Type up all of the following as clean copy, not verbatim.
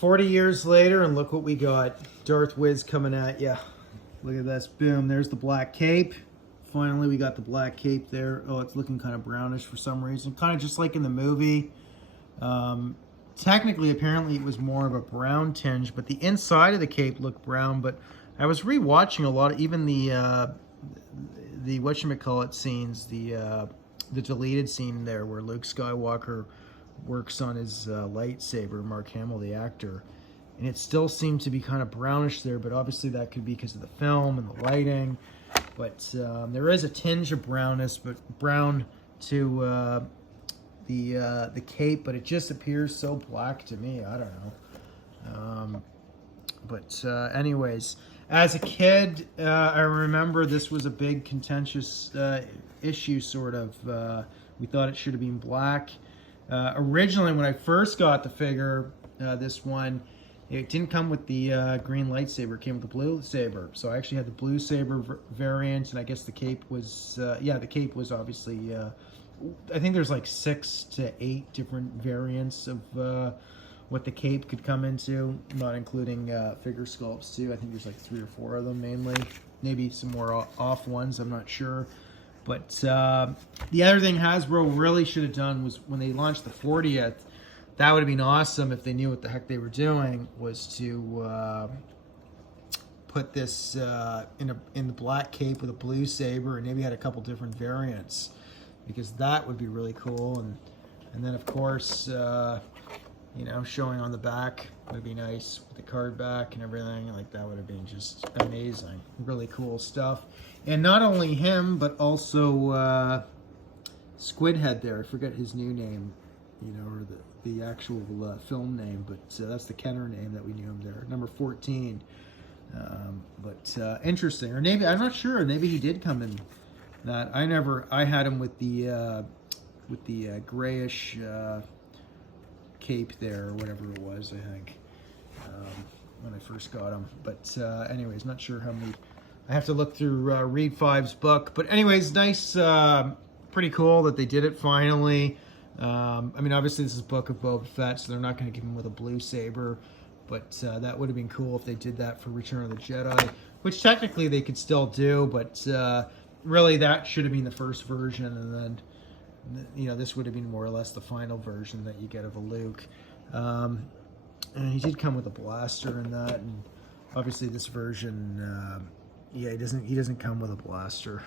40 years later, and look what we got. Darth Wiz coming at ya. Look at this. Boom. There's the black cape. Finally, we got the black cape there. Oh, it's looking kind of brownish for some reason. Kind of just like in the movie. Technically, apparently, it was more of a brown tinge, but the inside of the cape looked brown. But I was rewatching a lot of even the whatchamacallit scenes, the deleted scene there where Luke Skywalker works on his lightsaber, Mark Hamill, the actor. And it still seemed to be kind of brownish there, but obviously that could be because of the film and the lighting. But there is a tinge of brownness, but brown to the cape, but it just appears so black to me. I don't know. Anyways, as a kid, I remember this was a big contentious issue, sort of. We thought it should have been black. Originally, when I first got the figure, this one, it didn't come with the green lightsaber. It came with the blue saber. So I actually had the blue saber variant, and I guess the cape was, the cape was obviously, I think there's like 6 to 8 different variants of what the cape could come into, not including figure sculpts too. I think there's like 3 or 4 of them mainly. Maybe some more off ones, I'm not sure. But the other thing Hasbro really should have done was when they launched the 40th, that would have been awesome if they knew what the heck they were doing, was to put this in the black cape with a blue saber, and maybe had a couple different variants, because that would be really cool. And then of course, you know, showing on the back would be nice with the card back and everything. Like, that would have been just amazing. Really cool stuff. And not only him, but also Squidhead there. I forget his new name, you know, or the actual film name, but that's the Kenner name that we knew him there. Number 14. Interesting. Or maybe, I'm not sure, maybe he did come in that. I had him with the grayish cape there, or whatever it was, I think, when I first got him. But anyways, not sure how many. I have to look through Reed 5's book. But anyways, nice, pretty cool that they did it finally. I mean, obviously this is Book of Boba Fett, so they're not going to give him with a blue saber. But that would have been cool if they did that for Return of the Jedi, which technically they could still do, but really that should have been the first version, and then, you know, this would have been more or less the final version that you get of a Luke. And he did come with a blaster in that, and obviously this version, yeah, he doesn't come with a blaster,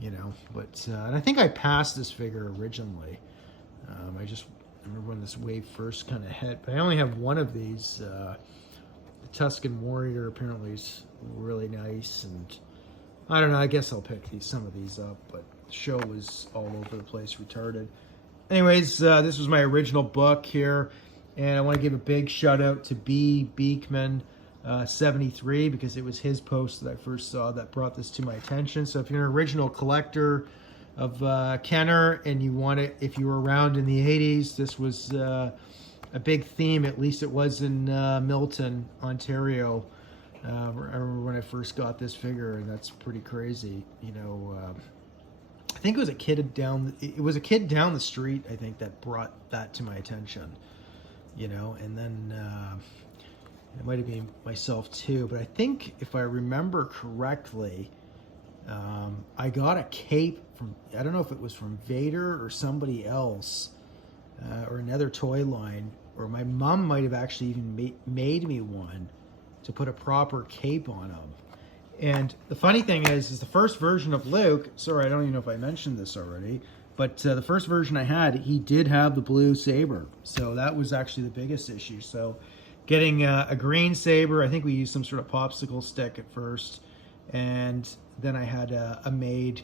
you know. But and I think I passed this figure originally. I just remember when this wave first kind of hit, but I only have one of these. The Tusken Warrior apparently is really nice, and I don't know, I guess I'll pick some of these up, but the show was all over the place, retarded. Anyways, this was my original book here, and I want to give a big shout out to bbeekman73, because it was his post that I first saw that brought this to my attention. So if you're an original collector of Kenner, and you want it, if you were around in the 80s, this was a big theme. At least it was in Milton, Ontario. I remember when I first got this figure, and that's pretty crazy. You know, I think it was a kid down the street, I think, that brought that to my attention. You know, and then it might have been myself too. But I think, if I remember correctly, I got a cape from, I don't know if it was from Vader or somebody else, or another toy line, or my mom might have actually even made me one to put a proper cape on him. And the funny thing is the first version of Luke, sorry, I don't even know if I mentioned this already, but the first version I had, he did have the blue saber. So that was actually the biggest issue. So getting a green saber, I think we used some sort of popsicle stick at first, and then I had a maid.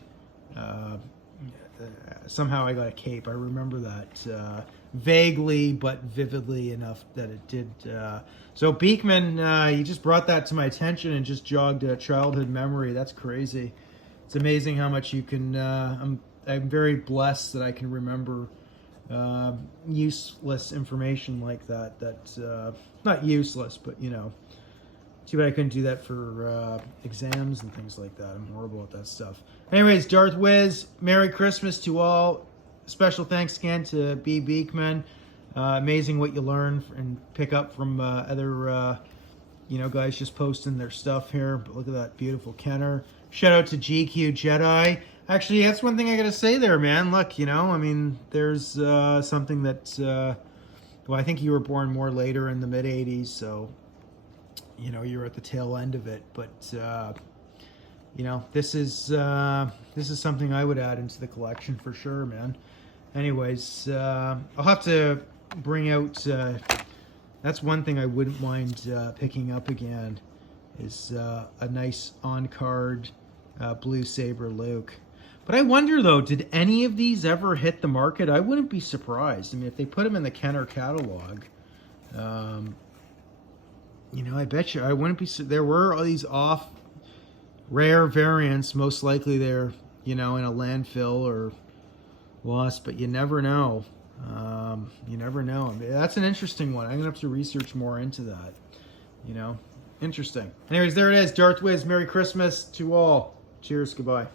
Somehow I got a cape. I remember that vaguely, but vividly enough that it did. So Beekman, you just brought that to my attention and just jogged a childhood memory. That's crazy. It's amazing how much you can. I'm very blessed that I can remember useless information like that. That's not useless, but you know. Too bad I couldn't do that for exams and things like that. I'm horrible at that stuff. Anyways, Darth Wiz, Merry Christmas to all. Special thanks again to B. Beekman. Amazing what you learn and pick up from other guys just posting their stuff here. But look at that beautiful Kenner. Shout out to GQ Jedi. Actually, that's one thing I gotta say there, man. Look, I mean, there's something that, well, I think you were born more later in the mid 80s, so, you're at the tail end of it. But, this is something I would add into the collection for sure, man. Anyways, I'll have to bring out, that's one thing I wouldn't mind picking up again, is a nice on-card blue saber Luke. But I wonder though, did any of these ever hit the market? I wouldn't be surprised. I mean, if they put them in the Kenner catalog, I bet you I wouldn't be. There were all these off rare variants. Most likely they're in a landfill or lost, but you never know. You never know. I mean, that's an interesting one. I'm gonna have to research more into that. Interesting. Anyways, there it is. Darth Wiz. Merry Christmas to all. Cheers. Goodbye.